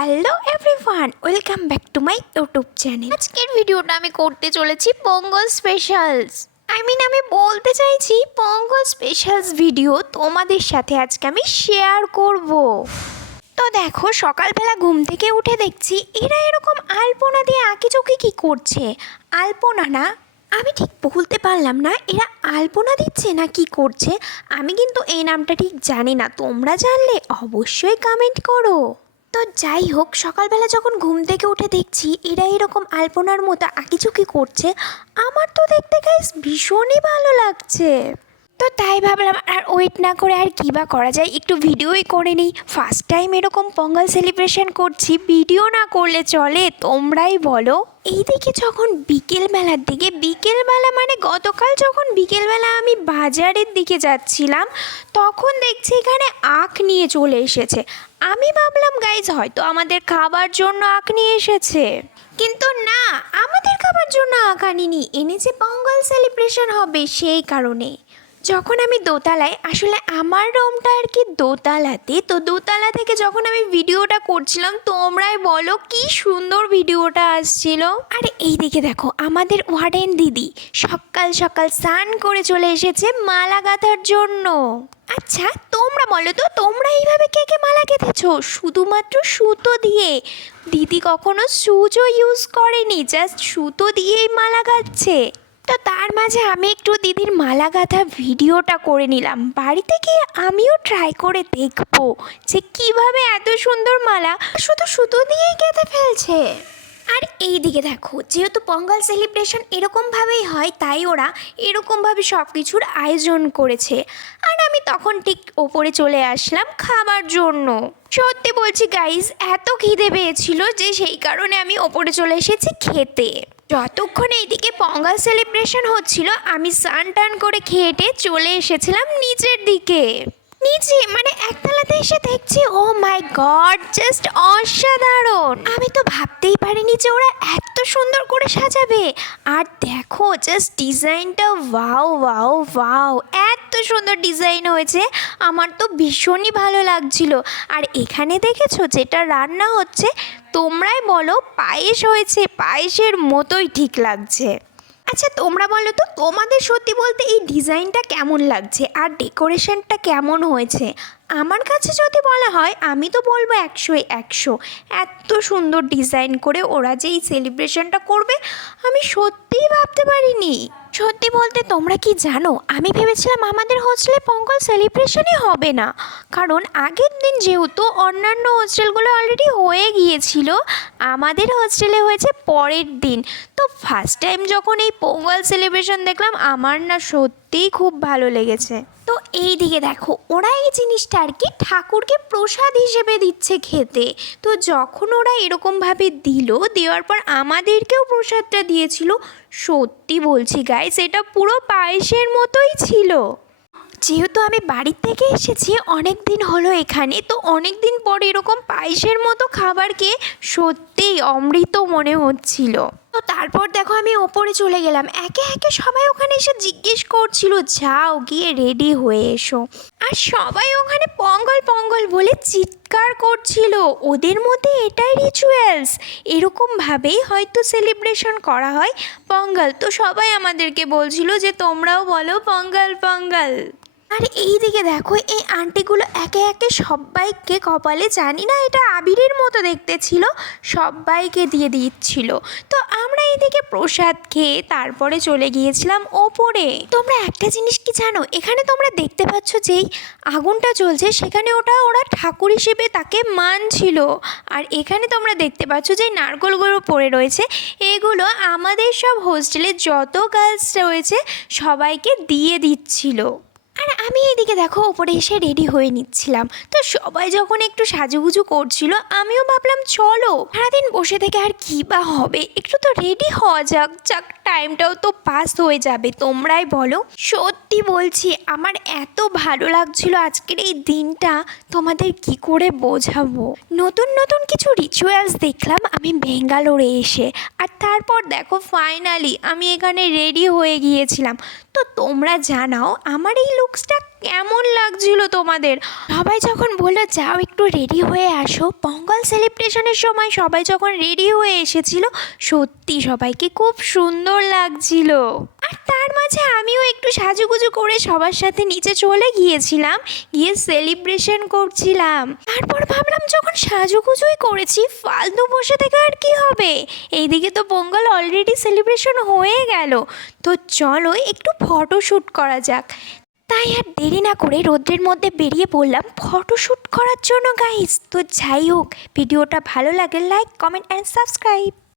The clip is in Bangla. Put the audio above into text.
Hello everyone, welcome back to my YouTube channel. আজকের ভিডিওটা আমি করতে চলেছি পঙ্গল স্পেশালস। আমি বলতে চাইছি পঙ্গল স্পেশালস ভিডিও তোমাদের সাথে আজকে আমি শেয়ার করব। তো দেখো, সকালবেলা ঘুম থেকে উঠে দেখছি এরা এরকম আলপনা দিয়ে আঁকিঝুঁকি কী করছে। আলপনা না, আমি ঠিক বলতে পারলাম না এরা আলপনা দিচ্ছে না কি করছে। আমি কিন্তু এই নামটা ঠিক জানি না, তোমরা জানলে অবশ্যই কমেন্ট করো। তো যাই হোক, সকালবেলা যখন ঘুম থেকে উঠে দেখছি এরা এরকম আলপনার মতো আঁকিঝুঁকি করছে, আমার তো দেখতে গাইস ভীষণই ভালো লাগছে। তো তাই ভাবলাম আর ওয়েট না করে আর কী বা করা যায়, একটু ভিডিওই করে নিই। ফার্স্ট টাইম এরকম পঙ্গল সেলিব্রেশন করছি, ভিডিও না করলে চলে? তোমরাই বলো। এইদিকে যখন বিকেলবেলা মানে গতকাল যখন বিকেলবেলা আমি বাজারের দিকে যাচ্ছিলাম, তখন দেখছি এখানে আখ নিয়ে চলে এসেছে। আমি ভাবলাম গাইজ হয়তো আমাদের খাবার জন্য আখ নিয়ে এসেছে, কিন্তু না, আমাদের খাবার জন্য আখ আনিনি, এনেছে পঙ্গল সেলিব্রেশন হবে সেই কারণে। যখন আমি দোতলায়, আসলে আমার রুমটা আর কি দোতলাতে, তো দোতলা থেকে যখন আমি ভিডিওটা করছিলাম, তোমরাই বলো কি সুন্দর ভিডিওটা আসছিল। আর এইদিকে দেখো আমাদের ওয়ার্ডেন দিদি সকাল সকাল স্নান করে চলে এসেছে মালা গাঁথার জন্য। আচ্ছা তোমরা বলো তো, তোমরা এইভাবে কে কে মালা গেঁথেছো? শুধুমাত্র সুতো দিয়ে। দিদি কখনো সুচও ইউজ করেনি, জাস্ট সুতো দিয়েই মালা গাঁথছে। তো তার মাঝে আমি একটু দিদির মালা গাঁথা ভিডিওটা করে নিলাম। বাড়িতে গিয়ে আমিও ট্রাই করে দেখবো যে কিভাবে এত সুন্দর মালা শুধু সুতো দিয়েই গেঁথে ফেলছে। আর এই দিকে দেখো, যেহেতু পঙ্গল সেলিব্রেশন এরকমভাবেই হয়, তাই ওরা এরকমভাবে সব কিছুর আয়োজন করেছে। আর আমি তখন ঠিক ওপরে চলে আসলাম খাবার জন্য। সত্যি বলছি গাইজ, এত খিদে পেয়েছিল যে সেই কারণে আমি ওপরে চলে এসেছি খেতে। যতক্ষণ এইদিকে পঙ্গল সেলিব্রেশন হচ্ছিল, আমি স্নান টান করে খেয়েটে চলে এসেছিলাম নিচের দিকে। নিচে মানে একতলাতে এসে দেখছি, ও মাই গড, জাস্ট অসাধারণ। আমি তো ভাবতেই পারিনি যে ওরা এত সুন্দর করে সাজাবে। আর দেখো জাস্ট ডিজাইনটা, ওয়াও ওয়াও ওয়াও, এত সুন্দর ডিজাইন হয়েছে, আমার তো ভীষণই ভালো লাগছিল। আর এখানে দেখেছো যেটা রান্না হচ্ছে, তোমরাই বলো পায়েস হয়েছে, পায়েসের মতোই ঠিক লাগছে। আচ্ছা তোমরা বলো তো, তোমাদের সত্যি বলতে এই ডিজাইনটা কেমন লাগছে আর ডেকোরেশনটা কেমন হয়েছে? আমার কাছে যদি বলা হয়, আমি তো বলবো 100-এ 100। এত সুন্দর ডিজাইন করে ওরা যে এই সেলিব্রেশনটা করবে, আমি সত্যিই ভাবতে পারিনি। সত্যি বলতে তোমরা কি জানো, আমি ভেবেছিলাম আমাদের হোস্টেলে পঙ্গল সেলিব্রেশনই হবে না, কারণ আগের দিন যেহেতু অন্যান্য হোস্টেলগুলো অলরেডি হয়ে গিয়েছিল, আমাদের হোস্টেলে হয়েছে পরের দিন। তো ফার্স্ট টাইম যখন এই পঙ্গল সেলিব্রেশন দেখলাম, আমার না সত্যিই খুব ভালো লেগেছে। তো এই দিকে দেখো, ওরা এই জিনিসটা আর কি ঠাকুরকে প্রসাদ হিসেবে দিচ্ছে খেতে। তো যখন ওরা এরকমভাবে দিল, দেওয়ার পর আমাদেরকেও প্রসাদটা দিয়েছিল। সত্যি বলছি গাইস, এটা পুরো পায়েসের মতোই ছিল। যেহেতু আমি বাড়ির থেকে এসেছি অনেক দিন হলো এখানে, তো অনেক দিন পর এরকম পায়েসের মতো খাবারকে সত্যিই অমৃত মনে হচ্ছিল। তো তারপর দেখো আমি ওপরে চলে গেলাম, একে একে সবাই ওখানে এসে জিজ্ঞেস করছিল, যাও গিয়ে রেডি হয়ে এসো। আর সবাই ওখানে পঙ্গল পঙ্গল বলে চিৎকার করছিল। ওদের মধ্যে এটাই রিচুয়ালস, এরকমভাবেই হয়তো সেলিব্রেশন করা হয় পঙ্গল। তো সবাই আমাদেরকে বলছিল যে তোমরাও বলো পঙ্গল পঙ্গল। আর এই দিকে দেখো, এই আন্টিগুলো একে একে সবাইকে কপালে, জানি না এটা আবিরের মতো দেখতে ছিল, সবাইকে দিয়ে দিচ্ছিল। তো আমরা এইদিকে প্রসাদ খেয়ে তারপরে চলে গিয়েছিলাম ওপরে। তোমরা একটা জিনিস কি জানো, এখানে তোমরা দেখতে পাচ্ছ যেই আগুনটা জ্বলছে, সেখানে ওরা ঠাকুর হিসেবে তাকে মানছিল। আর এখানে তোমরা দেখতে পাচ্ছ যে নারকেলগুলো পড়ে রয়েছে, এগুলো আমাদের সব হোস্টেলে যত গার্লস রয়েছে সবাইকে দিয়ে দিচ্ছিল। আর আমি এদিকে দেখো ওপরে এসে রেডি হয়ে নিচ্ছিলাম। তো সবাই যখন একটু সাজুগুজু করছিল, আমিও ভাবলাম চলো, সারাদিন বসে থেকে আর কী বা হবে, একটু তো রেডি হওয়া যাক, টাইমটাও তো পাস হয়ে যাবে। তোমরাই বলো। সত্যি বলছি আমার এত ভালো লাগছিল আজকের এই দিনটা, তোমাদের কি করে বোঝাবো। নতুন নতুন কিছু রিচুয়ালস দেখলাম আমি ব্যাঙ্গালোরে এসে। আর তারপর দেখো ফাইনালি আমি এখানে রেডি হয়ে গিয়েছিলাম। তো তোমরা জানাও আমার এই লুকসটা কেমন লাগছিল তোমাদের? সবাই যখন বললো যাও একটু রেডি হয়ে আসো, পঙ্গল সেলিব্রেশনের সময় সবাই যখন রেডি হয়ে এসেছিল, সত্যি সবাইকে খুব সুন্দর লাগছিল। আর তার মাঝে আমিও একটু সাজুগুজু করে সবার সাথে নিচে চলে গিয়েছিলাম, গিয়ে সেলিব্রেশন করছিলাম। তারপর ভাবলাম যখন সাজুগুজুই করেছি, ফালতু বসে থেকে আর কি হবে, এইদিকে তো পঙ্গল অলরেডি সেলিব্রেশন হয়ে গেল, তো চলো একটু ফটোশ্যুট করা যাক। তাই আর দেরি না করে রোদ্রের মধ্যে বেরিয়ে পড়লাম ফটোশ্যুট করার জন্য গাইস। তো যাই হোক, ভিডিওটা ভালো লাগে লাইক, কমেন্ট অ্যান্ড সাবস্ক্রাইব।